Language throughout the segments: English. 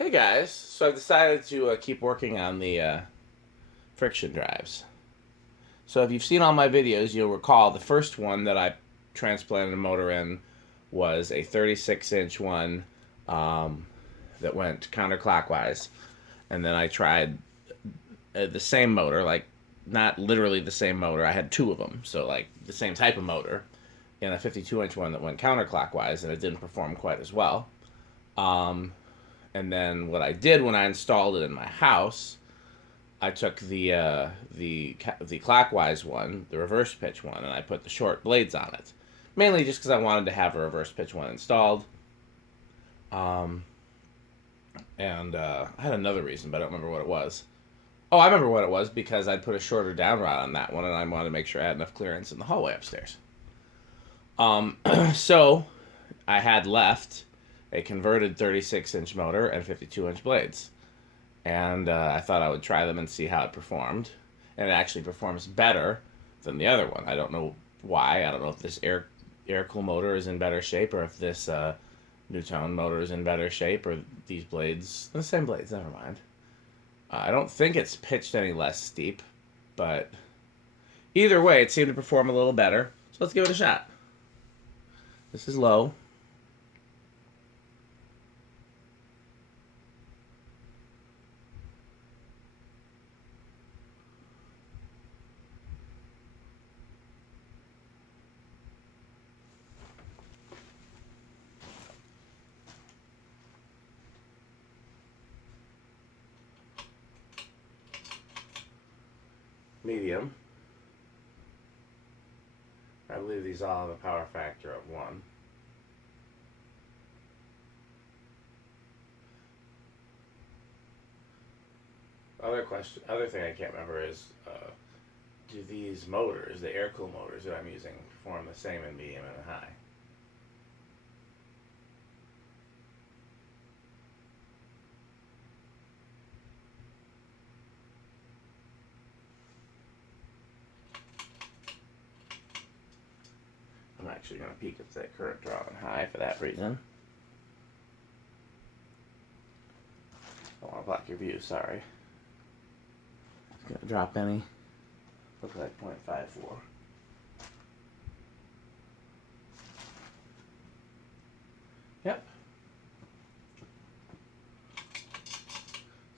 Hey guys, so I've decided to keep working on the friction drives. So if you've seen all my videos, you'll recall the first one that I transplanted a motor in was a 36-inch one um, that went counterclockwise. And then I tried the same motor, like not literally the same motor. I had two of them, so like the same type of motor, in a 52-inch one that went counterclockwise, and it didn't perform quite as well. Um, and then what I did when I installed it in my house, I took the clockwise one, the reverse pitch one, and I put the short blades on it, mainly just because I wanted to have a reverse pitch one installed. Um, and I had another reason, but I don't remember what it was. Oh, I remember what it was because I put a shorter down rod on that one, and I wanted to make sure I had enough clearance in the hallway upstairs. Um, so I had left a converted 36-inch motor and 52-inch blades, and I thought I would try them and see how it performed. And it actually performs better than the other one. I don't know why. I don't know if this air cool motor is in better shape, or if this Nutone motor is in better shape, or these blades, the same blades. Never mind. I don't think it's pitched any less steep, but either way, it seemed to perform a little better. So let's give it a shot. This is low. Medium. I believe these all have a power factor of 1. Other thing I can't remember is, do these motors, the air cool motors that I'm using, perform the same in medium and high? I'm actually going to peek at that current draw on high for that reason. I don't want to block your view, sorry. It's going to drop any. Looks like 0.54. Yep.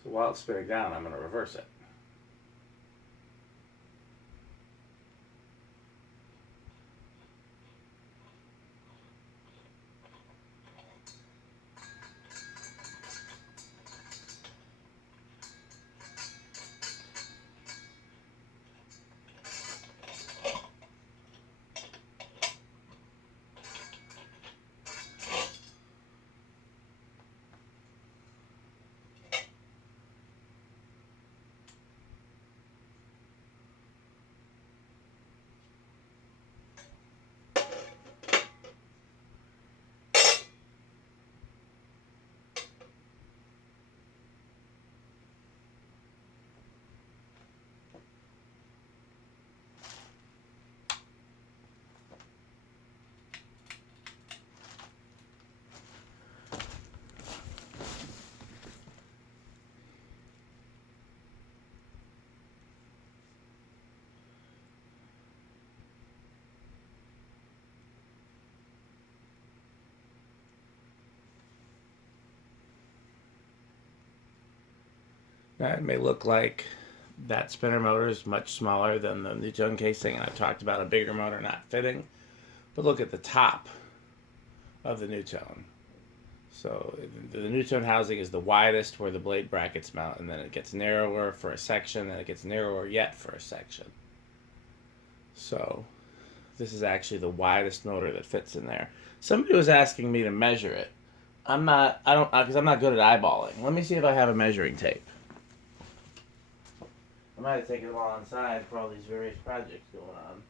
So while it's spinning down, I'm going to reverse it. Now, it may look like that spinner motor is much smaller than the Nutone casing, and I've talked about a bigger motor not fitting. But look at the top of the Nutone. So the Nutone housing is the widest where the blade brackets mount, and then it gets narrower for a section, and it gets narrower yet for a section. So this is actually the widest motor that fits in there. Somebody was asking me to measure it. I don't, because I'm not good at eyeballing. Let me see if I have a measuring tape. I might have taken them all inside for all these various projects going on.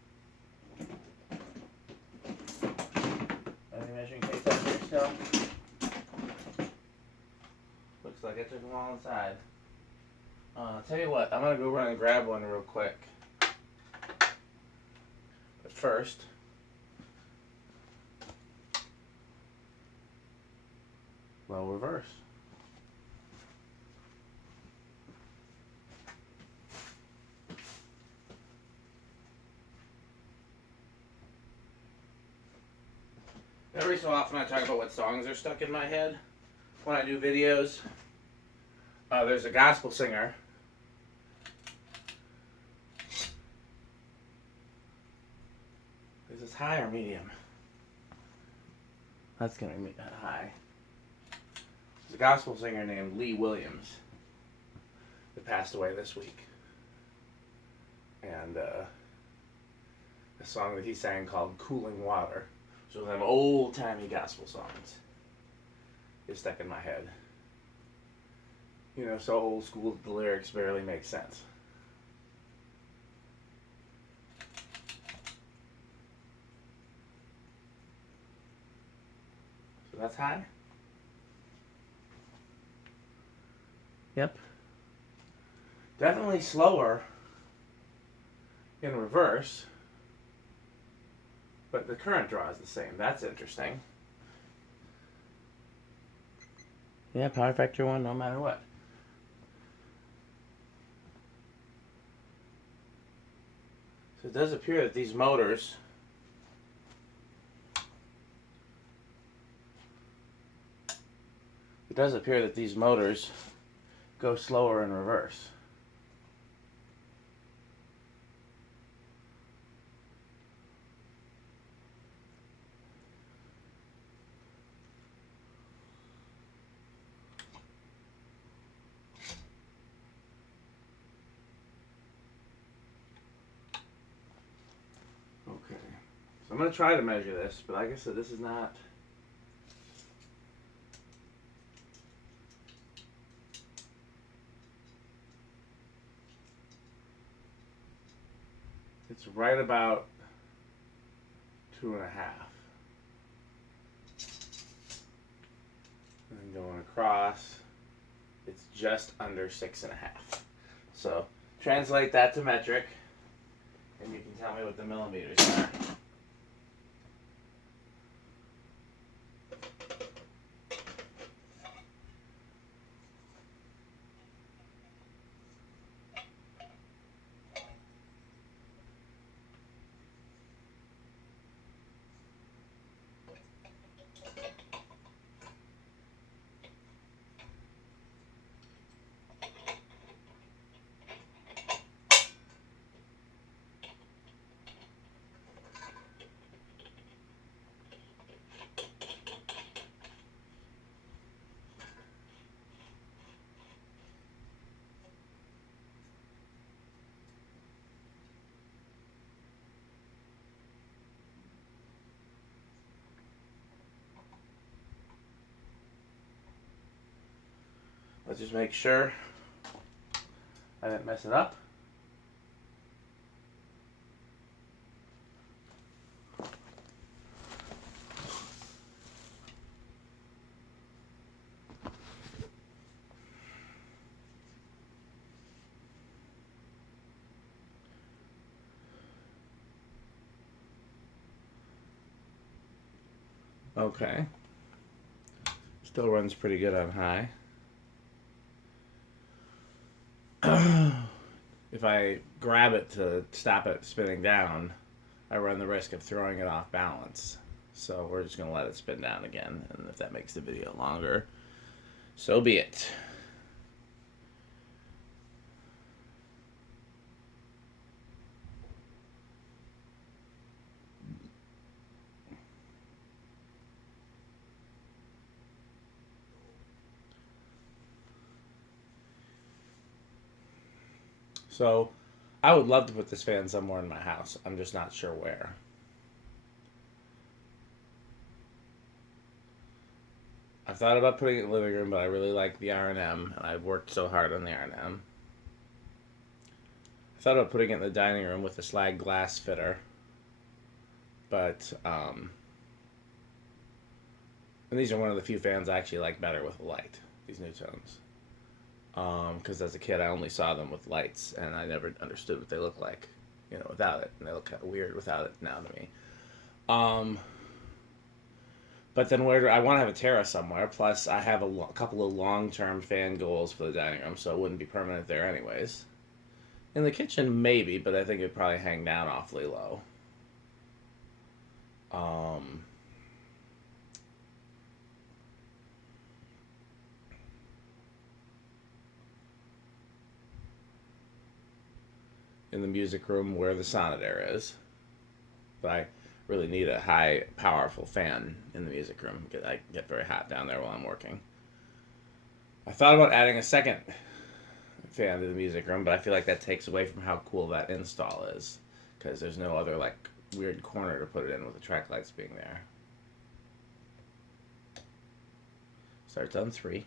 Any measuring tape out there still? Looks like I took them all inside. I'll tell you what, I'm going to go run and grab one real quick. But first, well, reverse. every so often I talk about what songs are stuck in my head when I do videos. There's a gospel singer. Is this high or medium? That's going to be high. There's a gospel singer named Lee Williams that passed away this week. And a song that he sang called Cooling Water, which was one of them old-timey gospel songs, is stuck in my head. You know, so old school that the lyrics barely make sense. So that's high. Yep. Definitely slower in reverse, but the current draw is the same. That's interesting. Yeah, power factor 1 no matter what. So it does appear that these motors go slower in reverse. Okay, so I'm going to try to measure this, but like I said, this is not... It's right about 2.5. And then going across, it's just under 6.5. So translate that to metric, and you can tell me what the millimeters are. Let's just make sure I didn't mess it up. Okay. Still runs pretty good on high. If I grab it to stop it spinning down, I run the risk of throwing it off balance. So we're just going to let it spin down again, and if that makes the video longer, so be it. So I would love to put this fan somewhere in my house. I'm just not sure where. I've thought about putting it in the living room, but I really like the R&M, and I've worked so hard on the R&M. I thought about putting it in the dining room with a slag glass fitter, but and these are one of the few fans I actually like better with a light, these Nutones. Because as a kid I only saw them with lights, and I never understood what they look like, you know, without it, and they look kind of weird without it now to me. But then where do I want to have a terrace somewhere? Plus, I have a couple of long-term fan goals for the dining room, so it wouldn't be permanent there anyways. In the kitchen, maybe, but I think it'd probably hang down awfully low. in the music room where the Sonidaire is. But I really need a high, powerful fan in the music room because I get very hot down there while I'm working. I thought about adding a second fan to the music room, but I feel like that takes away from how cool that install is because there's no other like weird corner to put it in with the track lights being there. Starts on 3.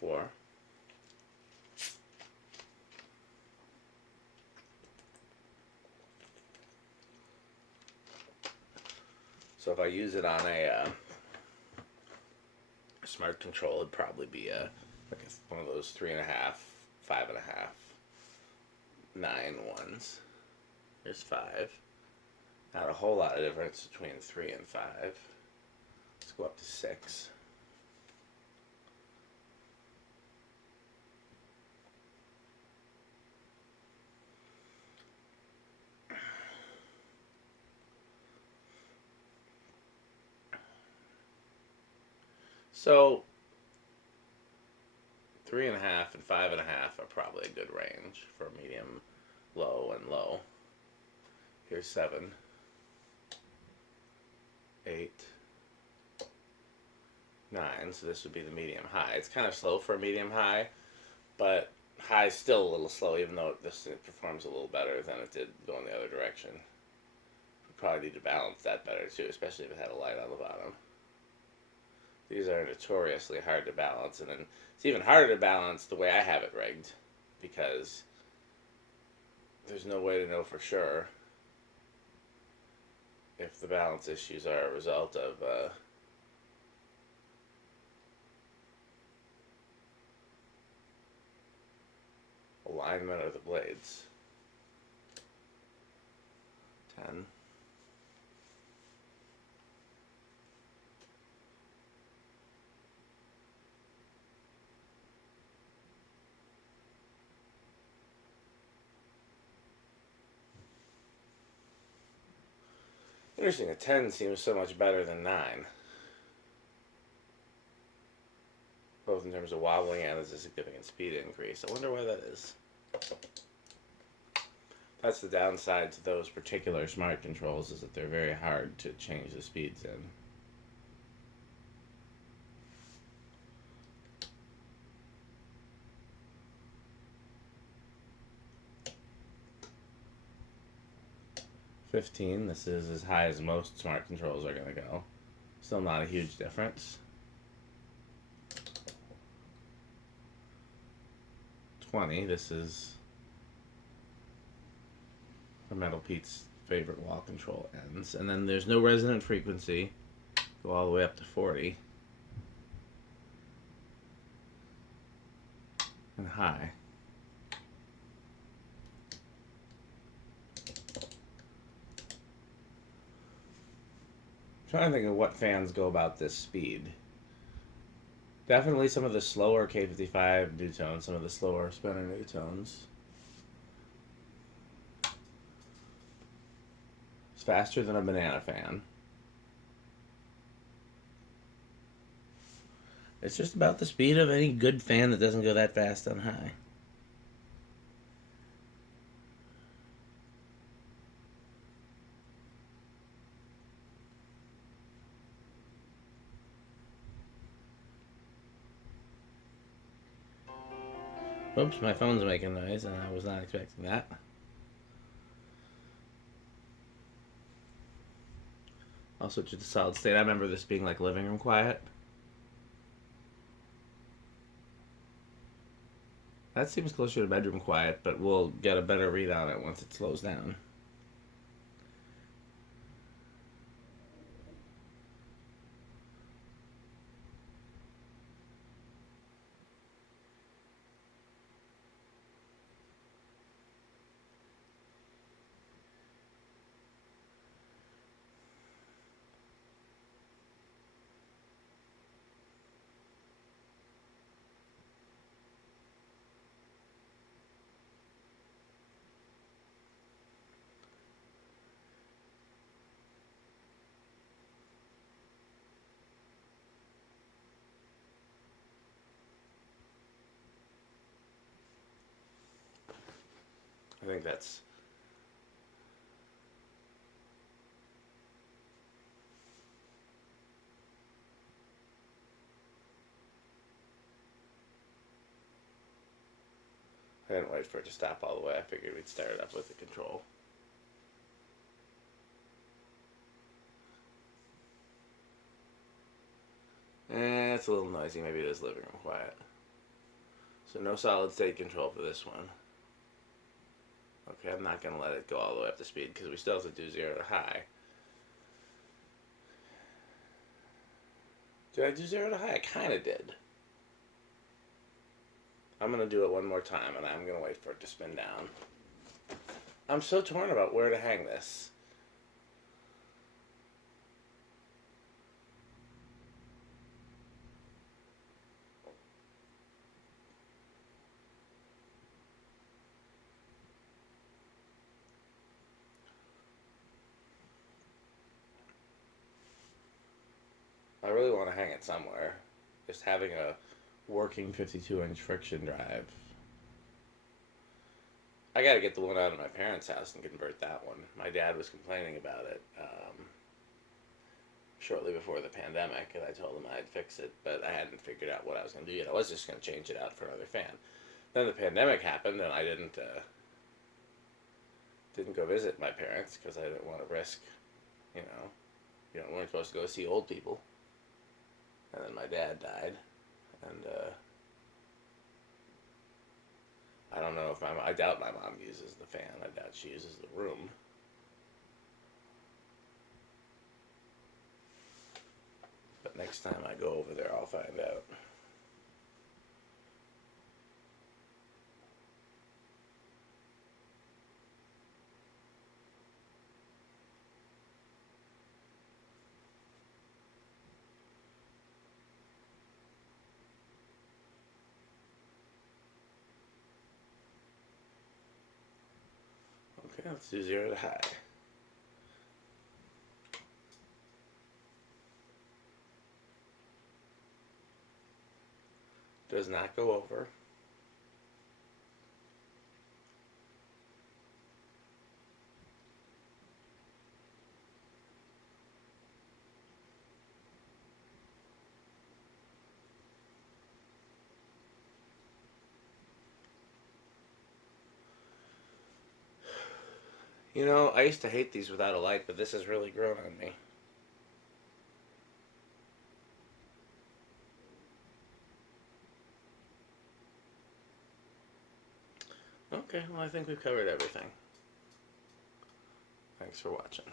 Four. So if I use it on a smart control, it'd probably be one of those 3.5, 5.5, 9 ones. Here's 5. Not a whole lot of difference between 3 and 5. Let's go up to 6. So 3.5 and 5.5 are probably a good range for medium, low, and low. Here's 7, 8, 9. So this would be the medium high. It's kind of slow for a medium high, but high is still a little slow, even though it performs a little better than it did going the other direction. We probably need to balance that better too, especially if it had a light on the bottom. These are notoriously hard to balance, and then it's even harder to balance the way I have it rigged, because there's no way to know for sure if the balance issues are a result of alignment of the blades. 10. Interesting, a 10 seems so much better than 9. Both in terms of wobbling and as a significant speed increase. I wonder why that is. That's the downside to those particular smart controls, is that they're very hard to change the speeds in. $15. This is as high as most smart controls are going to go. Still not a huge difference. 20. This is where Metal Pete's favorite wall control ends. And then there's no resonant frequency. Go all the way up to 40. And high. I'm trying to think of what fans go about this speed. Definitely some of the slower K55 Nutone, some of the slower spinner Nutones. It's faster than a banana fan. It's just about the speed of any good fan that doesn't go that fast on high. Oops, my phone's making noise, and I was not expecting that. I'll switch it to solid state. I remember this being like living room quiet. That seems closer to bedroom quiet, but we'll get a better read on it once it slows down. think that's... I didn't wait for it to stop all the way. I figured we'd start it up with the control. It's a little noisy. Maybe it is living room quiet. So no solid state control for this one. Okay, I'm not going to let it go all the way up to speed because we still have to do 0 to high. Did I do 0 to high? I kind of did. I'm going to do it one more time, and I'm going to wait for it to spin down. I'm so torn about where to hang this. I really want to hang it somewhere. Just having a working 52-inch friction drive. I got to get the one out of my parents' house and convert that one. My dad was complaining about it shortly before the pandemic, and I told him I'd fix it, but I hadn't figured out what I was going to do yet. I was just going to change it out for another fan. Then the pandemic happened, and I didn't go visit my parents because I didn't want to risk, we weren't supposed to go see old people. And then my dad died, and I don't know if I doubt my mom uses the fan. I doubt she uses the room. But next time I go over there, I'll find out. Okay, let's do 0 to high. Does not go over. I used to hate these without a light, but this has really grown on me. Okay, well, I think we've covered everything. Thanks for watching.